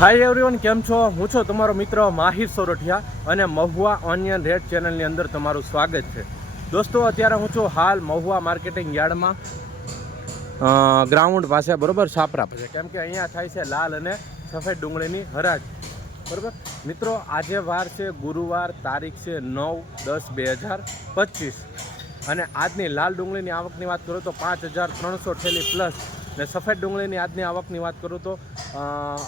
Hi everyone, કેમ છો? હું છું તમારો મિત્ર માહિર સોરઠિયા અને મહુવા ઓનિયન રેટ ચેનલની અંદર તમારું સ્વાગત છે. દોસ્તો, અત્યારે હું છું હાલ મહુવા માર્કેટિંગ યાર્ડમાં ગ્રાઉન્ડ પાસે, બરાબર, છાપરા પાસે, કેમ કે અહીંયા થાય છે લાલ અને સફેદ ડુંગળીની હરાજ. બરાબર મિત્રો, આજે વાર છે ગુરુવાર, તારીખ છે 9/10/2025 અને આજની લાલ ડુંગળીની આવકની વાત કરું તો 5300 થેલી પ્લસ ને સફેદ ડુંગળીની આજની આવકની વાત કરું તો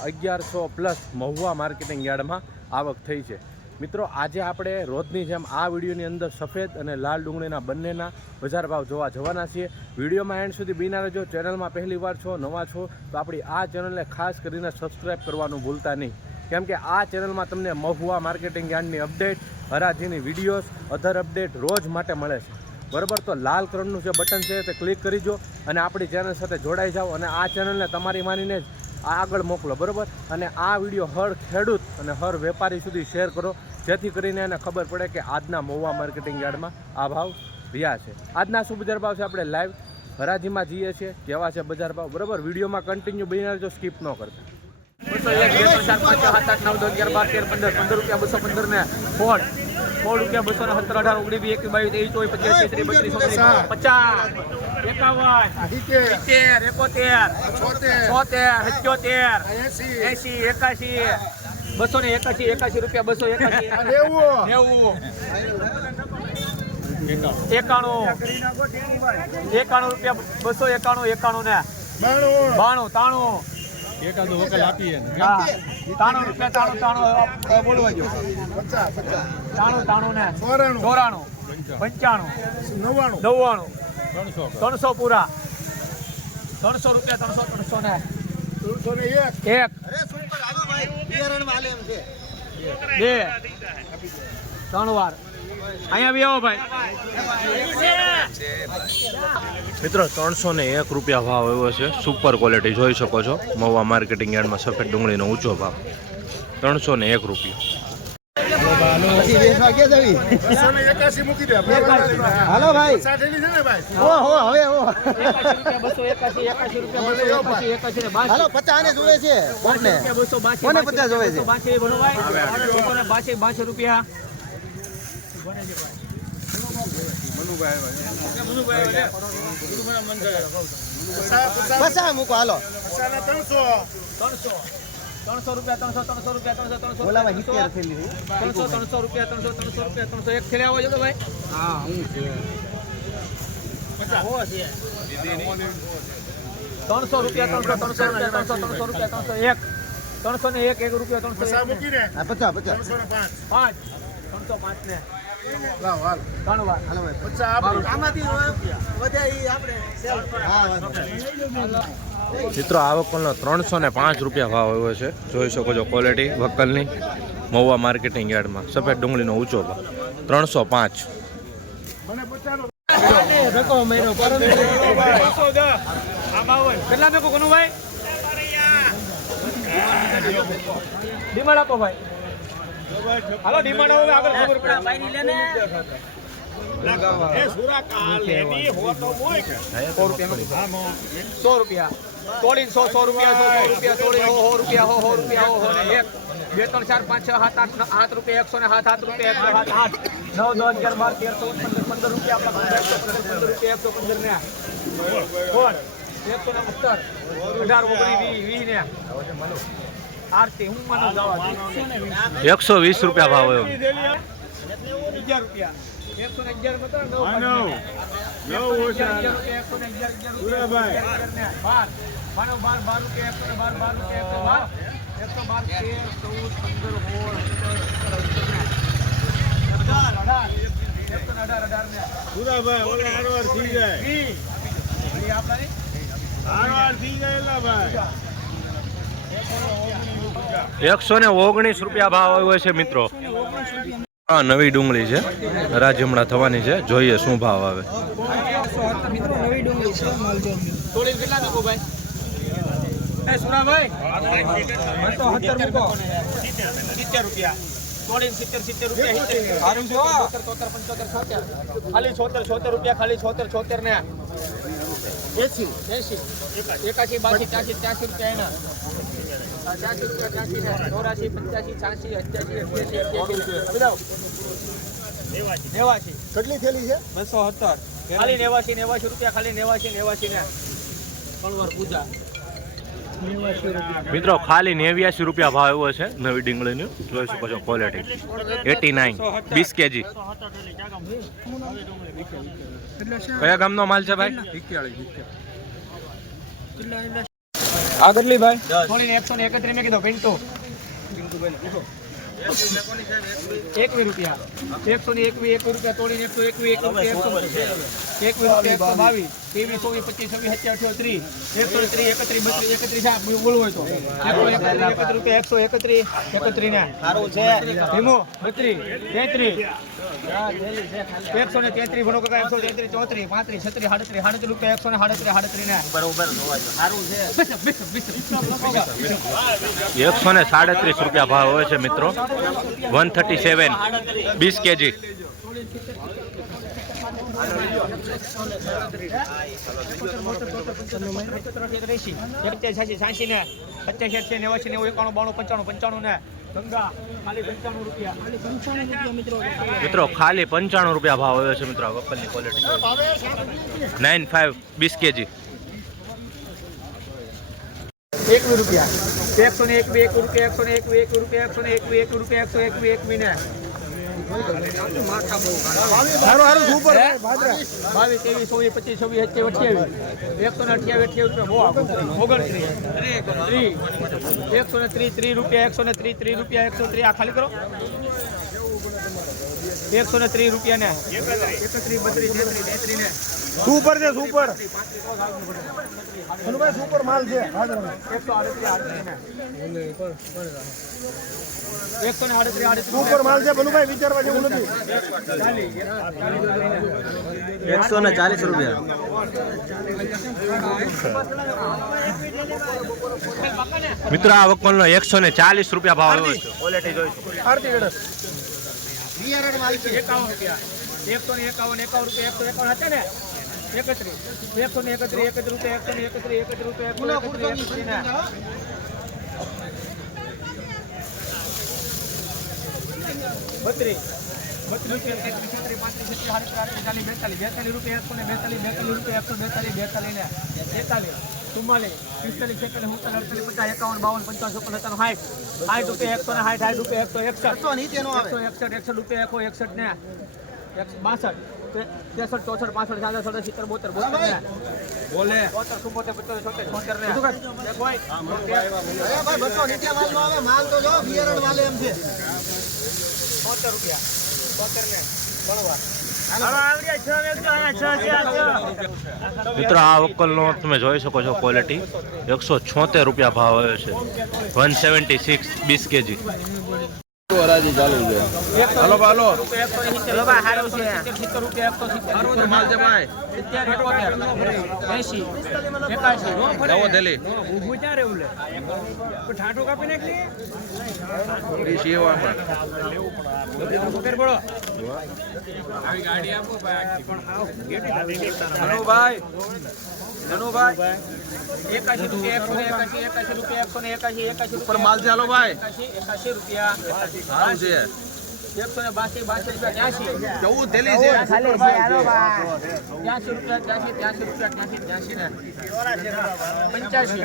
1100 પ્લસ મહુવા માર્કેટિંગ યાર્ડમાં આવક થઈ છે. મિત્રો, આજે આપણે રોજની જેમ આ વિડીયોની અંદર સફેદ અને લાલ ડુંગળીના બંનેના બજાર ભાવ જોવા જવાના છીએ. વિડીયોમાં એન્ડ સુધી બિના રહેજો. ચેનલમાં પહેલી વાર છો, નવા છો તો આપણી આ ચેનલને ખાસ કરીને સબસ્ક્રાઈબ કરવાનું ભૂલતા નહીં, કેમ કે આ ચેનલમાં તમને મહુવા માર્કેટિંગ યાર્ડની અપડેટ, હરાજીની વિડીયોઝ, અધર અપડેટ રોજ માટે મળે છે. બરાબર, તો લાલ કલરનું જે બટન છે તે ક્લિક કરીજો અને આપણી ચેનલ સાથે જોડાઈ જાઓ અને આ ચેનલને તમારી માનીને જ આગળ મોકલો. બરાબર, અને આ વિડીયો હર ખેડૂત અને હર વેપારી સુધી શેર કરો, જેથી કરીને એને ખબર પડે કે આજના મહુવા માર્કેટિંગ યાર્ડમાં આ ભાવ રહ્યા છે. આજના શું બજાર ભાવ છે આપણે લાઈવ હરાજીમાં જઈએ છીએ, કેવા છે બજાર ભાવ. બરાબર, વિડીયોમાં કન્ટિન્યુ બની રહેજો, સ્કીપ ન કરતા. 201, 2, 3, 4, 5, 6, 7, 8, 9, 10, 11, 12, 13, 15 રૂપિયા, 215 ને 16 રૂપિયા, 217, 18, 19, 20, 21, 22, 23, 24, 25, એકાદો વકલ આપીએ ને. હા, 93 રૂપિયા, 93 બોલવા જો, 93 ને 94, 95, 99, 300 પૂરા, 300 રૂપિયા, 300 ને 1, 2, 3 વાર અહીંયા બી આવો ભાઈ. મિત્રો, 301 રૂપિયા ભાવ એવો છે. સુપર ક્વોલિટી જોઈ શકો છો. મહુવા માર્કેટિંગ યાર્ડમાં સફેદ ડુંગળીનો ઊંચો ભાવ 301 રૂપિયા. હાલો ભાઈ, હાલો 50 ને જોવે છે, 50 જોવે છે. 52 રૂપિયા. મૂકો હાલો. 300 રૂપિયા, 300 રૂપિયા, 300 બોલાવા 70 થેલી 300 રૂપિયા, 300 રૂપિયા, 301 થેલી આવો છો તો ભાઈ. હા, હું 300 રૂપિયા, 300 રૂપિયા, 301 રૂપિયા, 301 50 5, 305 ને 3 વાર. મિત્રો, આવકનો 305 રૂપિયા ભાવ આવ્યો છે. જોઈ શકો છો ક્વોલિટી વકલની મહુવા માર્કેટિંગ યાર્ડમાં સફેદ ડુંગળીનો ઊંચો ભાવ 305. કેટલા મેકો કોનું ભાઈ? ડિમાન્ડ આપો ભાઈ. હાલો, ડિમાન્ડ હવે આગળ ખબર પડે. 100 રૂપિયા તોડીને 100 રૂપિયા, 100 રૂપિયા, 100 રૂપિયા, 1, 2, 3, 4, 5, 6, 7, 8 રૂપિયા, 107 રૂપિયા, 108, 9, 10, 11, 12, 13, 14, 15 રૂપિયા, 15 રૂપિયા, 115 ને 117, 18, 19, 20 ને આરતી હું મને 120 રૂપિયા ભાવ આવ્યો. 11 રૂપિયા, 111 બતાવો. 9 રૂપિયા, 119 રૂપિયા ભાવ આવ્યો છે. મિત્રો, હા, નવી ડુંગળી છે, હરાજી હમણાં થવાની છે. જોઈએ શું ભાવ આવે. ખાલી 76 રૂપિયા, ખાલી 76 ને 80 81 82 83 83 રૂપિયા એના 83 રૂપિયા 84 85 86 88 કેટલી થેલી છે 217 ખાલી 89 રૂપિયા ખાલી 89 ને કણવર પૂજા મિત્રો ખાલી 89 રૂપિયા ભાવ એવો છે નવી ડુંગળીનું, જોઈ શકો છો ક્વોલિટી 89 20 કેજી. કયા ગામનો માલ છે ભાઈ? આ કેટલી ભાઈ થોડી 131 મેં કીધો પિન્ટુ 21 રૂપિયા 121 રૂપિયા તોડીને 121 રૂપિયા 122 23 24 25 26 27 30 130 31 32 31 બોલવો હોય તો 131 રૂપિયા 131 ને સારું છે ધીમો 32 33 133 ભણો કાકા 133 34 35 36 37 રૂપિયા 137 ને બરોબર સારું છે 137 રૂપિયા ભાવ હોય છે મિત્રો. 137 20 કેજી. મિત્રો ખાલી 95 રૂપિયા ભાવ હોય છે મિત્રો. વપલની ક્વોલિટી 95 20 કેજી. 21 રૂપિયા 121 રૂપિયા 121 રૂપિયા 121 રૂપિયા 121 ને સારું સુપર 22 23 24 25 26 27 128 130 રૂપિયા 130 રૂપિયા 130 આ ખાલી કરો 130 રૂપિયા ને 31 32 33 ને સુપર છે સુપર હનુભાઈ સુપર માલ છે 138 સુપર માલ છે બનુભાઈ વિચારવા જેવું નથી 140 રૂપિયા મિત્રો આ વકલનો 140 રૂપિયા ભાવ હોય છે. ક્વોલિટી જોઈશું. આરતી ગણસ 51 રૂપિયા 151 રૂપિયા 151 હતા ને 31 131 રૂપિયા 131 રૂપિયા 32 રૂપિયા 42 રૂપિયા 142 રૂપિયા 142 ને 43 44 45 46 50 51 52 રૂપિયા 60 રૂપિયા 160 રૂપિયા 161 ને 62 63 64 65 66 67 બોલે 74 ને માલ તો જો બિયરડ વાલે એમ છે 70 રૂપિયા 70 ને મિત્રો આ વકલનો તમે જોઈ શકો છો ક્વોલિટી 176 રૂપિયા ભાવ હોય છે. 176 20 કેજી. હરાજી ચાલુ છે. હાલો હાલો 170 રૂપિયા 170 માલ છે ભાઈ. 80 81 નવો થેલી ઊભું ક્યાં રહેવું લે ઠાઠો કાપી નાખલી ઈ સેવા ઉપર પડો આવી ગાડી આપો ભાઈ ધનુભાઈ 81 રૂપિયા 181 ઉપર માલ છે. હાલો ભાઈ 81 રૂપિયા સારું છે. 182 રૂપિયા 80 કેવું થેલી છે? 83 રૂપિયા 83 ને 85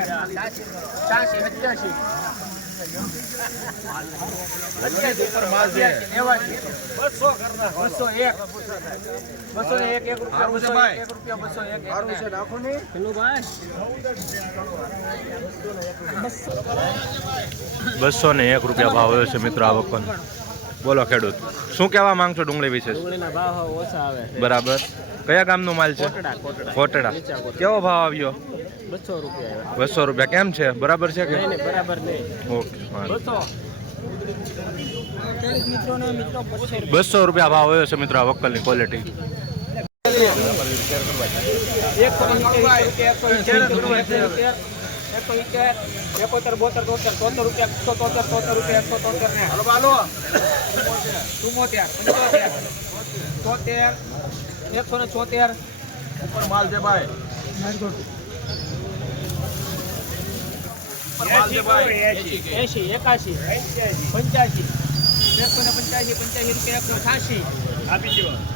85 ઉપર માલ છે. 201 સારું છે ભાઈ. રૂપિયા 201 રૂપિયા ભાવ હોય છે મિત્રો આ વકલનો. બોલો ખેડૂત, શું કહેવા માંગશો ડુંગળી વિશે? ડુંગળીના ભાવ ઓછા આવે બરાબર. કયા ગામનો માલ છે? કોટડા. કેવો ભાવ આવ્યો? 200 રૂપિયા 200 રૂપિયા. કેમ છે? બરાબર છે કે? બરાબર નહીં ઓકે. 200 રૂપિયા ભાવ હોય છે મિત્રો આ વકલની ક્વોલિટી. 174 ઉપર માલ છે ભાઈ. એસી, એકાશી, 85, 185, 85 રૂપિયા 186,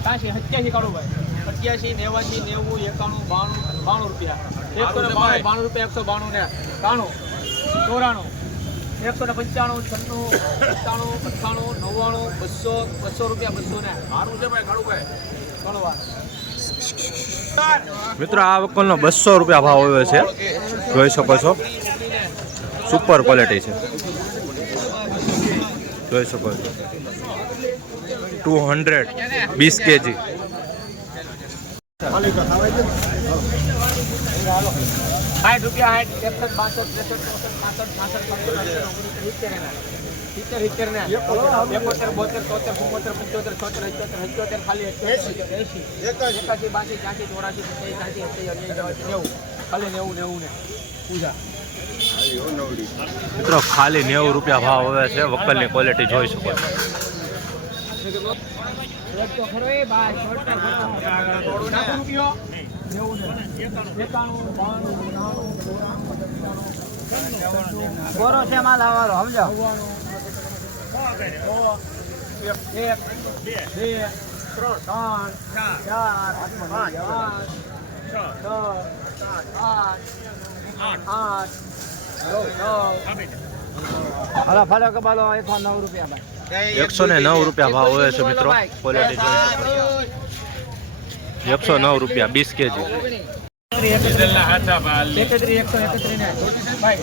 87 કાઢો ભાઈ, 87, 89, 90, 91, 92 રૂપિયા, 192 રૂપિયા, 192 ને 93, 94, 195, 96, 97, 98, 99, 200 રૂપિયા, 200 ને સારું છે ભાઈ કાળુભાઈ ગણવા. મિત્રો આ વકલનો 200 રૂપિયા ભાવ આવ્યો છે, જોઈ શકો છો. સુપર ક્વોલિટી છે, જોઈ શકો છો. 220 kg. 60 રૂપિયા, 61, 62, 63, 64, 65, 70, 72, 73, 74, 75, 77, ખાલી 80, 81, 82, 83, 84, 85, 90, ખાલી 90 ને પૂજા. મિત્રો ખાલી 90 રૂપિયા ભાવ આવે છે. વકલની ક્વોલિટી જોઈ શકો છો. તો ખરો એ ભાઈ શોર્ટ રૂપિયો 91, બોરો છે માલ આવવાનો સમજો. 1, 2, 3, 4, 5, 6, 7, 8, 9, હાલો ફાલો કબાલો 109 રૂપિયા ભાઈ. 109 રૂપિયા ભાવ આવે છે મિત્રો. ક્વોલિટી જોઈ શકો છો. 109 રૂપિયા 20 kg. 31, 131 ને ભાઈ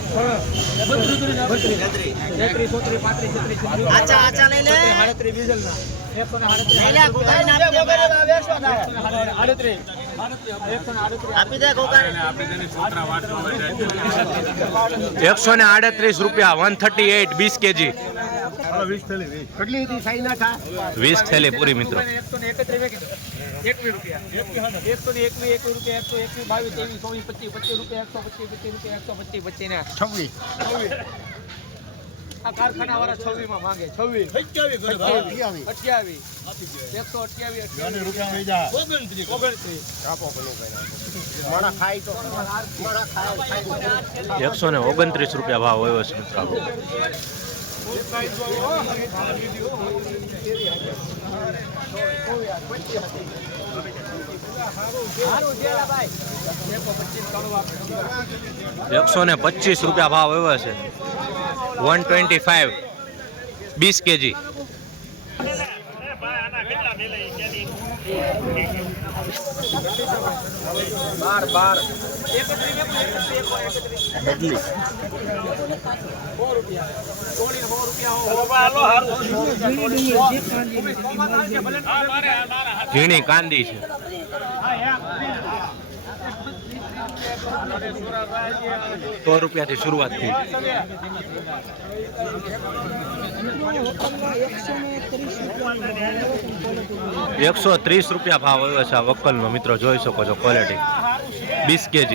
32, 33, 34, 35, 36, આચા આચા લઈ લે. 38 ડીઝલ ના 138, લઈ લે કોકાઈ નાપ દે કરે 138, આપી દે કોકાઈ. 138 રૂપિયા 138 20 kg. કેટલી હતી સાઈના થા? 20 થેલી પૂરી મિત્રો. 121 રૂપિયા, 121 રૂપિયા, 121, 22, 23, 24, 25 રૂપિયા, 125 રૂપિયા, 125, 25 ને 26. આ કારખાના વાળા 26 માં માંગે 26, 28, 129 રૂપિયા ભાવ આવ્યો છે મિત્રો. ને 125 રૂપિયા ભાવ આવ્યો છે. 125 20 kg. ઝીણી કાંદી છે. 100 રૂપિયાથી શરૂઆત થઈ. 130 રૂપિયા ભાવ આવ્યો છે આ વકલનો મિત્રો. જોઈ શકો છો ક્વોલિટી 20 kg.